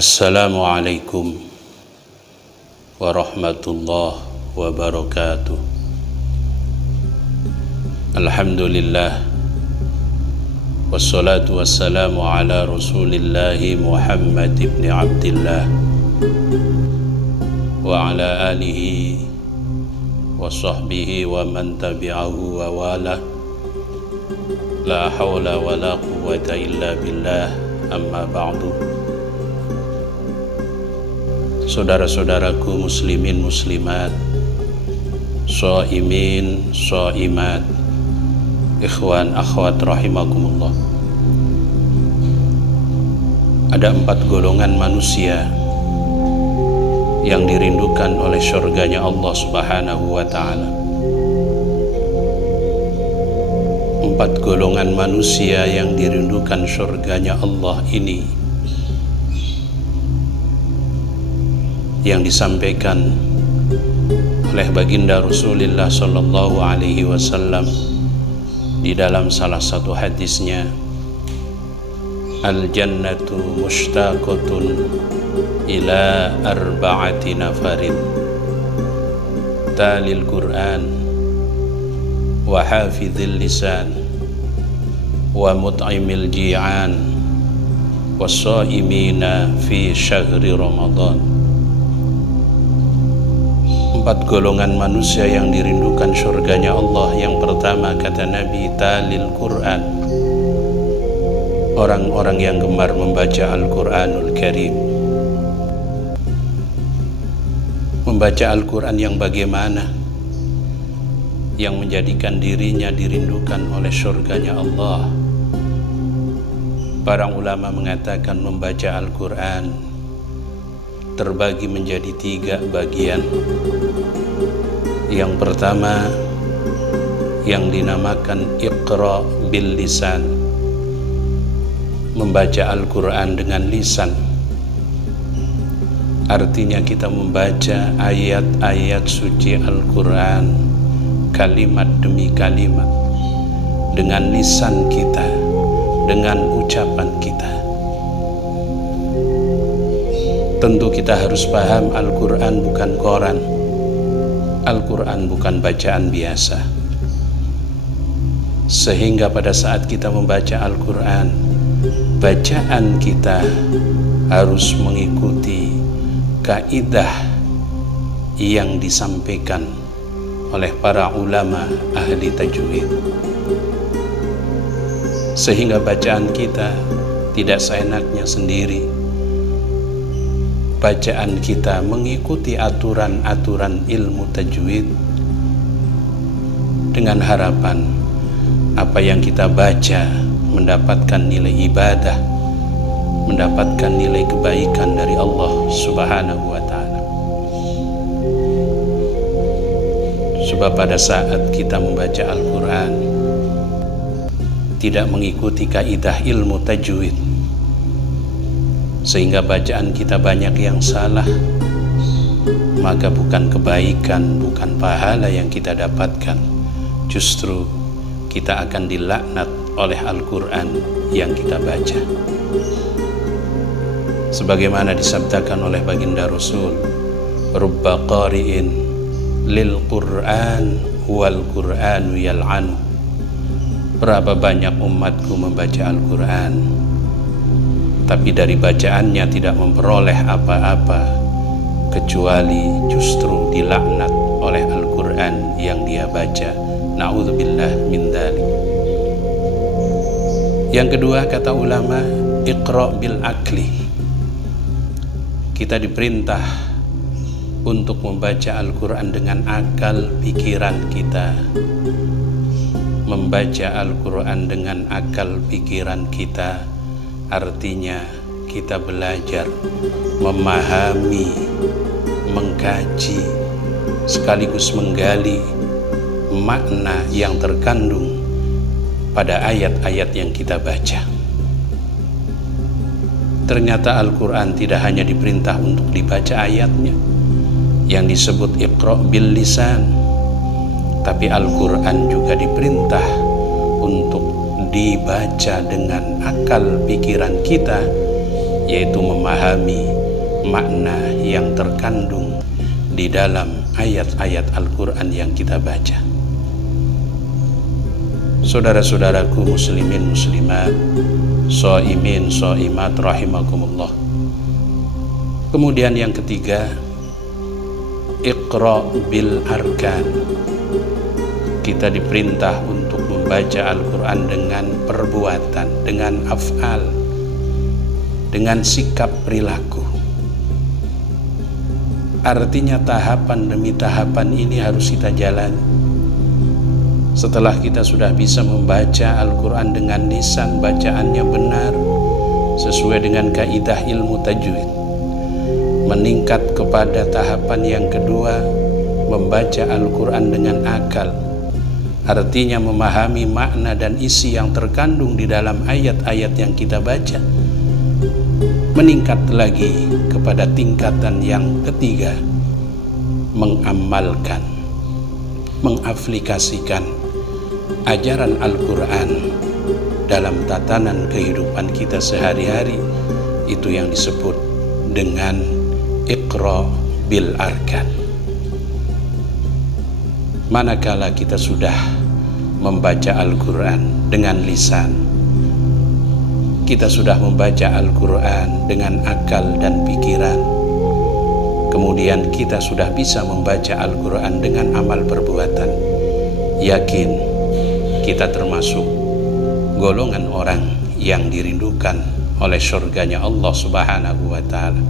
Assalamualaikum warahmatullahi wabarakatuh. Alhamdulillah, wassalatu wassalamu ala rasulillahi Muhammad ibn Abdillah wa ala alihi wa sahbihi wa man tabi'ahu wa wala. La hawla wa la quwwata illa billah, amma ba'du. Saudara-saudaraku muslimin muslimat, shaimin shaimat, ikhwan akhwat rahimakumullah. Ada 4 golongan manusia yang dirindukan oleh surganya Allah Subhanahu wa ta'ala. 4 golongan manusia yang dirindukan surganya Allah ini yang disampaikan oleh baginda Rasulullah sallallahu alaihi wasallam di dalam salah satu hadisnya, al-jannatu mushtaqatun ila arba'ati nafarin talil Qur'an wa hafizil lisan wa mut'imil ji'an was-shaimina fi syahri Ramadan. 4 golongan manusia yang dirindukan surganya Allah. Yang pertama, kata Nabi, talil Quran, orang-orang yang gemar membaca Al-Quranul Karim. Membaca Al-Quran yang bagaimana? Yang menjadikan dirinya dirindukan oleh surganya Allah. Para ulama mengatakan membaca Al-Quran terbagi menjadi 3 bagian. Yang pertama, yang dinamakan Iqra bil lisan, membaca Al-Quran dengan lisan. Artinya kita membaca ayat-ayat suci Al-Quran kalimat demi kalimat dengan lisan kita, dengan ucapan kita. Tentu kita harus paham Al-Quran bukan koran, Al-Quran bukan bacaan biasa. Sehingga pada saat kita membaca Al-Quran, bacaan kita harus mengikuti kaidah yang disampaikan oleh para ulama ahli tajwid. Sehingga bacaan kita tidak seenaknya sendiri. Bacaan kita mengikuti aturan-aturan ilmu tajwid dengan harapan apa yang kita baca mendapatkan nilai ibadah, mendapatkan nilai kebaikan dari Allah Subhanahu wa ta'ala. Sebab pada saat kita membaca Al-Quran tidak mengikuti kaidah ilmu tajwid, sehingga bacaan kita banyak yang salah, maka bukan kebaikan, bukan pahala yang kita dapatkan. Justru kita akan dilaknat oleh Al-Quran yang kita baca. Sebagaimana disabdakan oleh baginda Rasul, rubba qari'in lil Qur'an wal Qur'anu yal'anu. Berapa banyak umatku membaca Al-Quran, tapi dari bacaannya tidak memperoleh apa-apa, kecuali justru dilaknat oleh Al-Quran yang dia baca. Na'udzubillah min dzalik. Yang kedua, kata ulama, Iqra bil akli. Kita diperintah untuk membaca Al-Quran dengan akal pikiran kita. Membaca Al-Quran dengan akal pikiran kita artinya kita belajar memahami, mengkaji, sekaligus menggali makna yang terkandung pada ayat-ayat yang kita baca. Ternyata Al-Quran tidak hanya diperintah untuk dibaca ayatnya yang disebut Iqra bil lisan, tapi Al-Quran juga diperintah untuk dibaca dengan akal pikiran kita yaitu memahami makna yang terkandung di dalam ayat-ayat Al-Quran yang kita baca. Saudara-saudaraku muslimin muslimat, shaimin shaimat rahimakumullah. Kemudian yang ketiga, Iqra bil arkan. Kita diperintah untuk membaca Al-Quran dengan perbuatan, dengan af'al, dengan sikap perilaku. Artinya tahapan demi tahapan ini harus kita jalani. Setelah kita sudah bisa membaca Al-Quran dengan lisan, bacaannya benar sesuai dengan kaidah ilmu tajwid, meningkat kepada tahapan yang kedua, membaca Al-Quran dengan akal, artinya memahami makna dan isi yang terkandung di dalam ayat-ayat yang kita baca. Meningkat lagi kepada tingkatan yang ketiga, mengamalkan, mengaplikasikan ajaran Al-Quran dalam tatanan kehidupan kita sehari-hari. Itu yang disebut dengan Iqra bil arkan. Manakala kita sudah membaca Al-Quran dengan lisan, kita sudah membaca Al-Quran dengan akal dan pikiran, kemudian kita sudah bisa membaca Al-Quran dengan amal perbuatan, yakin kita termasuk golongan orang yang dirindukan oleh surganya Allah Subhanahu wa Ta'ala.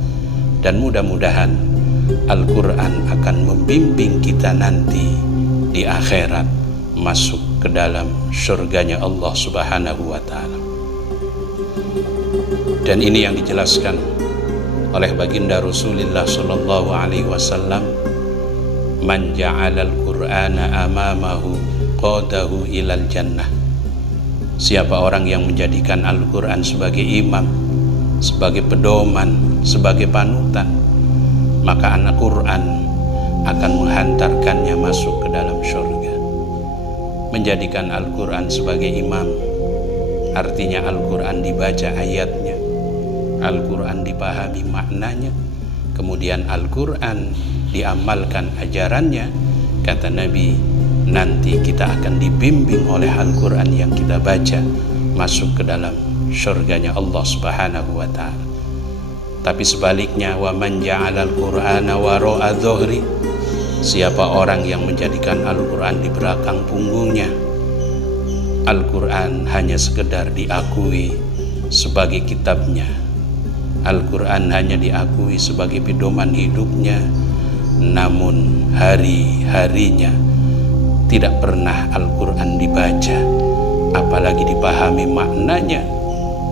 Dan mudah-mudahan Al-Quran akan membimbing kita nanti di akhirat masuk ke dalam surganya Allah Subhanahu wa Ta'ala. Dan ini yang dijelaskan oleh baginda Rasulullah sallallahu alaihi wasallam, man ja'alal qur'ana amamahu qadahu ilal jannah. Siapa orang yang menjadikan Al-Quran sebagai imam, sebagai pedoman, sebagai panutan, maka Al-Quran akan menghantarkannya masuk ke dalam surga. Menjadikan Al-Quran sebagai imam artinya Al-Quran dibaca ayatnya, Al-Quran dipahami maknanya, kemudian Al-Quran diamalkan ajarannya. Kata Nabi, nanti kita akan dibimbing oleh Al-Quran yang kita baca masuk ke dalam surganya Allah Subhanahu wa Ta'ala. Tapi sebaliknya, wa man ja'alal qur'ana wara'a dhuhri, siapa orang yang menjadikan Al-Quran di belakang punggungnya, Al-Quran hanya sekedar diakui sebagai kitabnya, Al-Quran hanya diakui sebagai pedoman hidupnya, namun hari-harinya tidak pernah Al-Quran dibaca, apalagi dipahami maknanya,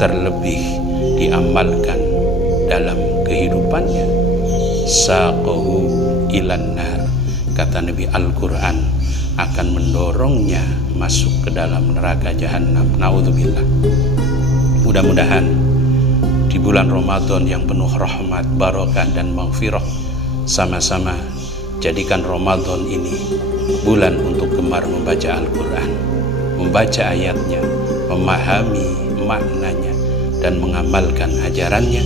terlebih diamalkan dalam kehidupannya. Saqahu ilan nar, kata Nabi, Al-Quran akan mendorongnya masuk ke dalam neraka jahanam. Naudzubillah. Mudah-mudahan di bulan Ramadan yang penuh rahmat, barokah dan maghfirah, sama-sama jadikan Ramadan ini bulan untuk gemar membaca Al-Quran, membaca ayatnya, memahami maknanya, dan mengamalkan ajarannya.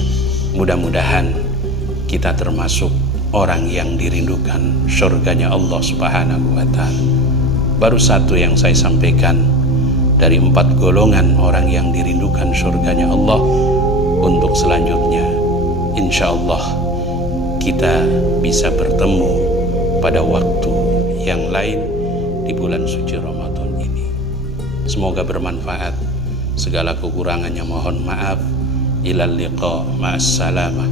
Mudah-mudahan kita termasuk orang yang dirindukan surganya Allah Subhanahu wa Ta'ala. Baru satu yang saya sampaikan dari 4 golongan orang yang dirindukan surganya Allah. Untuk selanjutnya, insya Allah kita bisa bertemu pada waktu yang lain di bulan suci Ramadan ini. Semoga bermanfaat. Segala kekurangannya mohon maaf. Ilal liqa ma'as salamah.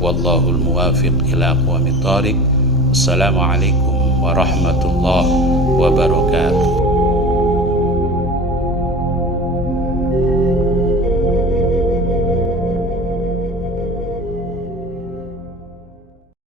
Wallahul muwafiq ila aqwamit thariq. Assalamualaikum warahmatullahi wabarakatuh.